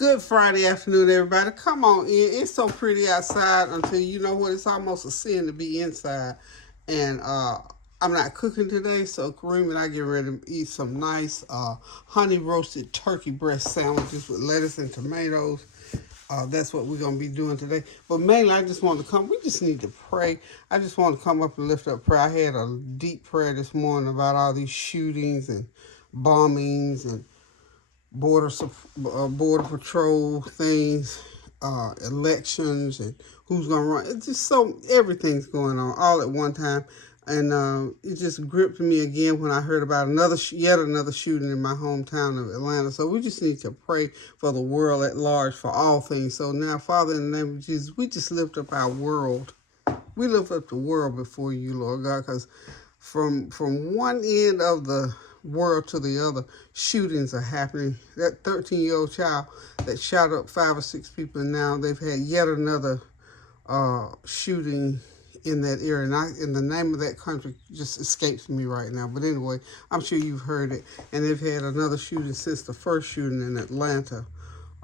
Good Friday afternoon, everybody. Come on in. It's so pretty outside until you know what, it's almost a sin to be inside. And I'm not cooking today, so Kareem and I get ready to eat some nice honey roasted turkey breast sandwiches with lettuce and tomatoes. That's what we're going to be doing today. But mainly, I just want to come. We just need to pray. I just want to come up and lift up prayer. I had a deep prayer this morning about all these shootings and bombings and border patrol things, elections, and who's gonna run. It's just so everything's going on all at one time, and it just gripped me again when I heard about yet another shooting in my hometown of Atlanta. So we just need to pray for the world at large, for all things. So now, Father, in the name of Jesus, we just lift up our world. We lift up the world before you, Lord God, because from one end of the world to the other, shootings are happening. That 13-year-old child that shot up 5 or 6 people, and now they've had yet another shooting in that area. And the name of that country just escapes me right now. But anyway, I'm sure you've heard it. And they've had another shooting since the first shooting in Atlanta.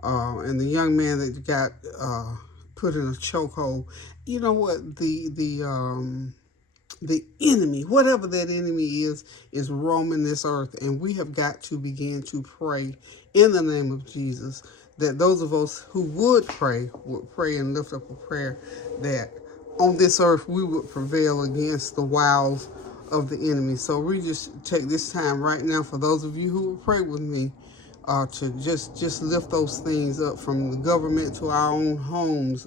And the young man that got put in a chokehold. You know what? The enemy, whatever that enemy is roaming this earth, and we have got to begin to pray in the name of Jesus, that those of us who would pray and lift up a prayer that on this earth we would prevail against the wiles of the enemy. So we just take this time right now for those of you who will pray with me, to just lift those things up, from the government to our own homes.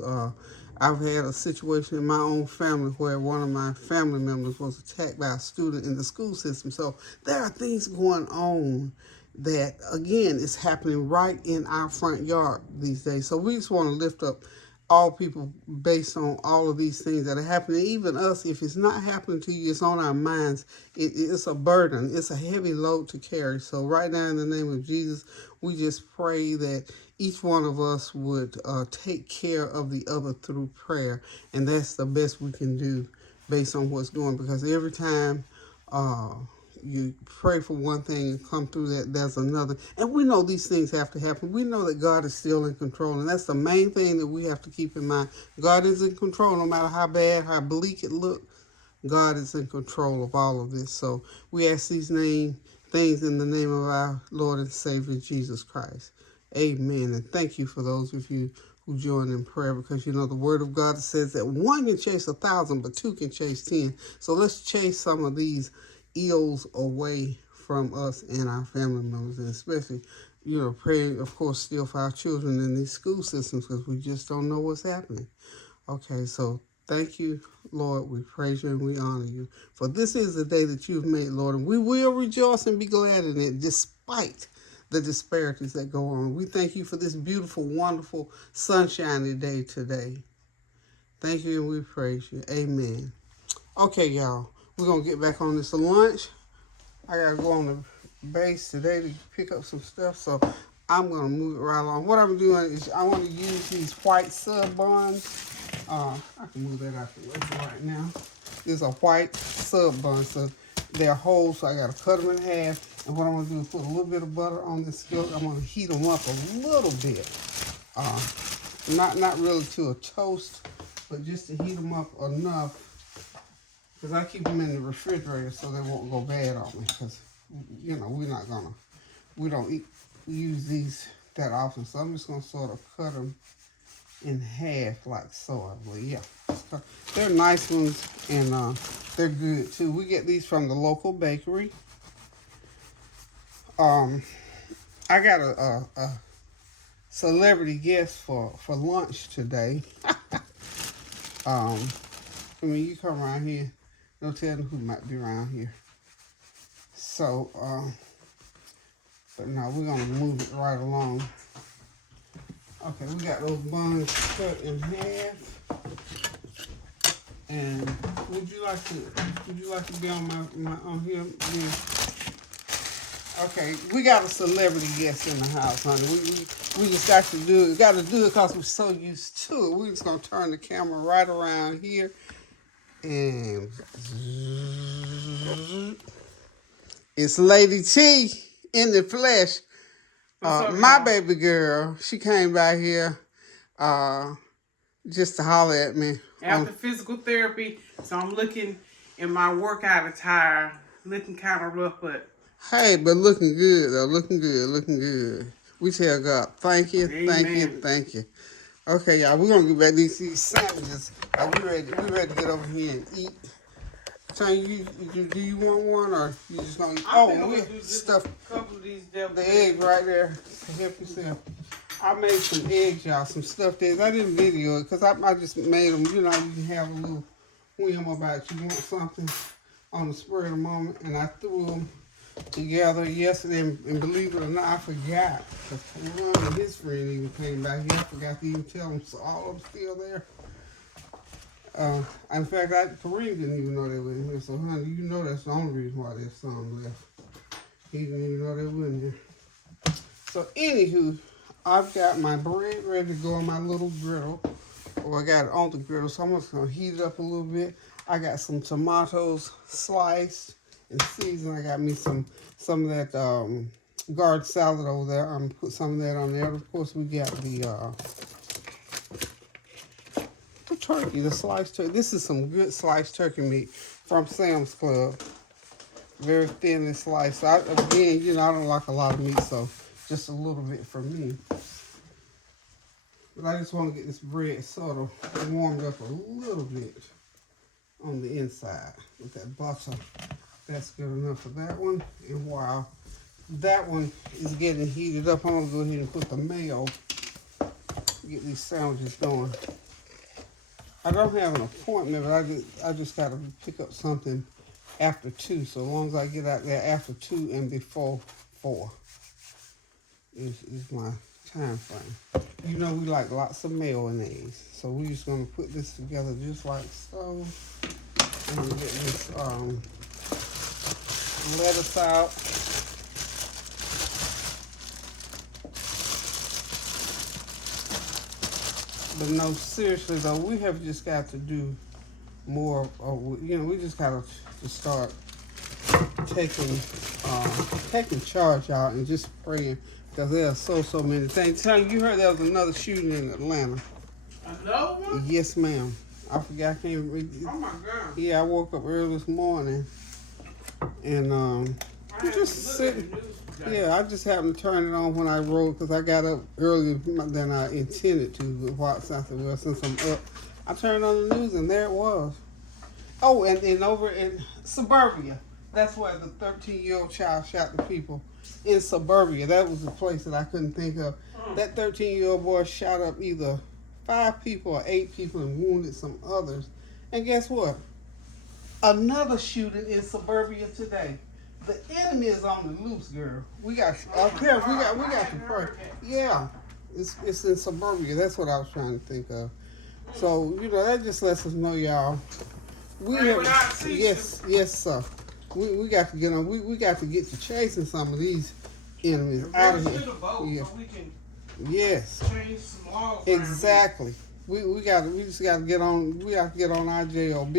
I've had a situation in my own family where one of my family members was attacked by a student in the school system. So there are things going on that, again, is happening right in our front yard these days. So we just want to lift up all people based on all of these things that are happening. Even us, if it's not happening to you, it's on our minds. It's a burden. It's a heavy load to carry. So right now, in the name of Jesus, we just pray that each one of us would take care of the other through prayer. And that's the best we can do based on what's going on. Because every time you pray for one thing and come through that, there's another. And we know these things have to happen. We know that God is still in control. And that's the main thing that we have to keep in mind. God is in control no matter how bad, how bleak it looks. God is in control of all of this. So we ask these things in the name of our Lord and Savior, Jesus Christ. Amen. And thank you for those of you who join in prayer, because you know the word of God says that one can chase 1,000, but two can chase 10. So let's chase some of these ills away from us and our family members, and especially, praying, of course, still for our children in these school systems, because we just don't know what's happening. Okay, so thank you, Lord. We praise you and we honor you. For this is the day that you've made, Lord, and we will rejoice and be glad in it, despite the disparities that go on. We thank you for this beautiful, wonderful, sunshiny day today. Thank you and we praise you. Amen. Okay, y'all. We're going to get back on this lunch. I got to go on the base today to pick up some stuff, so I'm going to move it right along. What I'm doing is I want to use these white Sub Buns. I can move that out the way for right now. This is a white Sub Bun, so they're whole, so I got to cut them in half. And what I'm going to do is put a little bit of butter on this skillet. I'm going to heat them up a little bit. Not really to a toast, but just to heat them up enough, because I keep them in the refrigerator so they won't go bad on me. Because, we don't use these that often. So I'm just going to sort of cut them in half like so. But yeah, they're nice ones, and they're good too. We get these from the local bakery. I got a celebrity guest for lunch today. You come around here, don't tell them who might be around here. So, but no, we're gonna move it right along. Okay, we got those buns cut in half. And would you like to be on my on here? Yeah. Okay, we got a celebrity guest in the house, honey. We just got to do it because we're so used to it. We're just gonna turn the camera right around here, and it's Lady T in the flesh. What's up, My y'all? baby girl, she came by here just to holler at me. After physical therapy, so I'm looking in my workout attire, looking kind of rough, but Hey, but looking good though, looking good. We tell God, thank you, thank you, amen. thank you. Okay, y'all, we're gonna get back to these sandwiches. We ready to get over here and eat. Tell you, do you want one or you just gonna eat? I think I'm We gonna do just stuff a couple of these deviled the egg right there to help yourself. I made some eggs, y'all, some stuffed eggs. I didn't video it because I just made them. You know, you can have a little whim about you want something on the spur of the moment, and I threw them together yesterday. And believe it or not, I forgot because Ron and his friend even came back here. I forgot to even tell them, so all of them still there. In fact, Kareem didn't even know they were in here. So, honey, you know that's the only reason why there's some left. He didn't even know they were in here. So, anywho, I've got my bread ready to go on my little griddle. Or I got it on the griddle, so I'm just going to heat it up a little bit. I got some tomatoes sliced and seasoned. I got me some of that garden salad over there. I'm going to put some of that on there. Of course, we got the turkey, the sliced turkey. This is some good sliced turkey meat from Sam's Club. Very thinly sliced. Again, you know, I don't like a lot of meat, so just a little bit for me. But I just want to get this bread sort of warmed up a little bit on the inside with that butter. That's good enough for that one. And while that one is getting heated up, I'm going to go ahead and put the mayo, get these sandwiches going. I don't have an appointment, but I just got to pick up something after 2. So as long as I get out there after 2 and before 4 is my time frame. You know we like lots of mayonnaise. So we're just going to put this together just like so. And get this lettuce out. But no, seriously though, we have just got to do more. You know, we just got to start taking charge out and just praying because there are so many things. Tell you heard there was another shooting in Atlanta. Another one? Yes, ma'am. I forgot. I can't read. Oh my God. Yeah, I woke up early this morning and I just sitting. Yeah, I just happened to turn it on when I rode because I got up earlier than I intended to. But I said, well, since I'm up, I turned on the news and there it was. Oh, and over in Suburbia, that's where the 13-year-old child shot the people in Suburbia. That was the place that I couldn't think of. That 13-year-old boy shot up either 5 people or 8 people and wounded some others. And guess what? Another shooting in Suburbia today. The enemy is on the loose, girl. We got up there. We got to pray. Yeah, it's in Suburbia. That's what I was trying to think of. So you know that just lets us know, y'all. Yes, sir. We got to get on. We got to get to chasing some of these enemies out of here. Yeah. So we can Yes. change some laws. Exactly. We just got to get on. We have to get on our job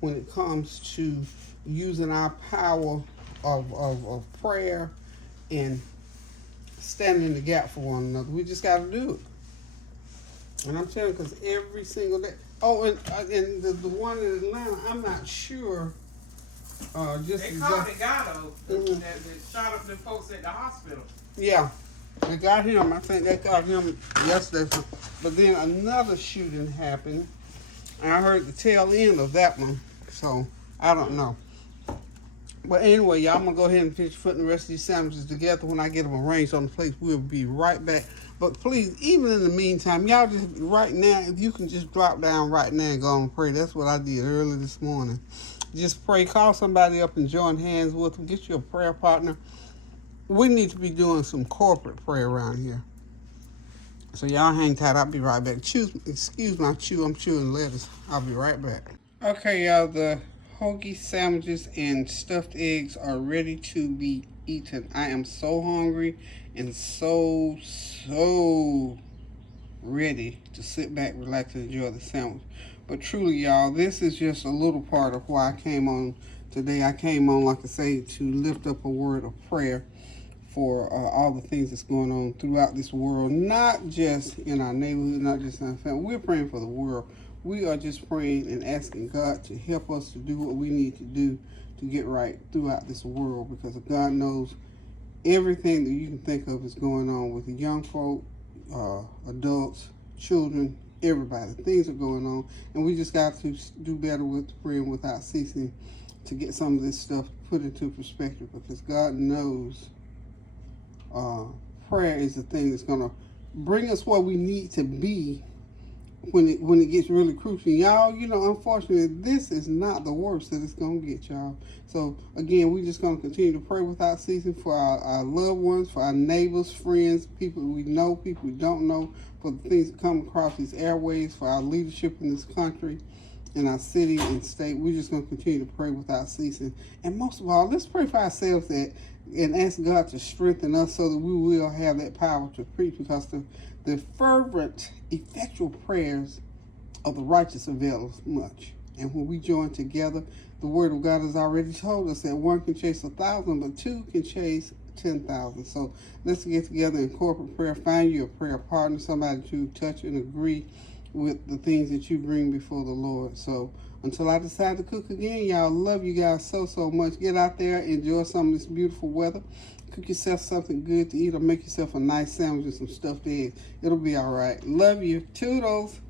when it comes to using our power of prayer and standing in the gap for one another. We just got to do it. And I'm telling you, because every single day. Oh, and the one in Atlanta, I'm not sure. They caught the guy though that shot up the folks at the hospital. Yeah, they got him. I think they got him yesterday. But then another shooting happened, and I heard the tail end of that one. So I don't know. But anyway, y'all, I'm going to go ahead and finish putting the rest of these sandwiches together. When I get them arranged on the plate, we'll be right back. But please, even in the meantime, y'all just right now, if you can just drop down right now and go and pray. That's what I did early this morning. Just pray. Call somebody up and join hands with them. Get you a prayer partner. We need to be doing some corporate prayer around here. So y'all hang tight. I'll be right back. Excuse my chew. I'm chewing lettuce. I'll be right back. Okay, y'all. The Hoagie sandwiches and stuffed eggs are ready to be eaten. I am so hungry and so ready to sit back, relax, and enjoy the sandwich. But truly, y'all, this is just a little part of why I came on today. I came on, like I say, to lift up a word of prayer for all the things that's going on throughout this world, not just in our neighborhood, not just in our family. We're praying for the world. We are just praying and asking God to help us to do what we need to do to get right throughout this world, because God knows everything that you can think of is going on with the young folk, adults, children, everybody. Things are going on, and we just got to do better with praying without ceasing to get some of this stuff put into perspective, because God knows prayer is the thing that's going to bring us where we need to be when it gets really crucial. Y'all, unfortunately, this is not the worst that it's going to get, y'all. So, again, we're just going to continue to pray without ceasing for our loved ones, for our neighbors, friends, people we know, people we don't know, for the things that come across these airways, for our leadership in this country, in our city and state. We're just going to continue to pray without ceasing. And most of all, let's pray for ourselves and ask God to strengthen us so that we will have that power to preach, because the fervent, effectual prayers of the righteous avail much. And when we join together, the word of God has already told us that one can chase 1,000, but two can chase 10,000. So let's get together in corporate prayer. Find you a prayer partner, somebody to touch and agree with the things that you bring before the Lord. So until I decide to cook again, y'all, love you guys so much. Get out there, enjoy some of this beautiful weather. Cook yourself something good to eat, or make yourself a nice sandwich with some stuffed eggs. It'll be all right. Love you. Toodles.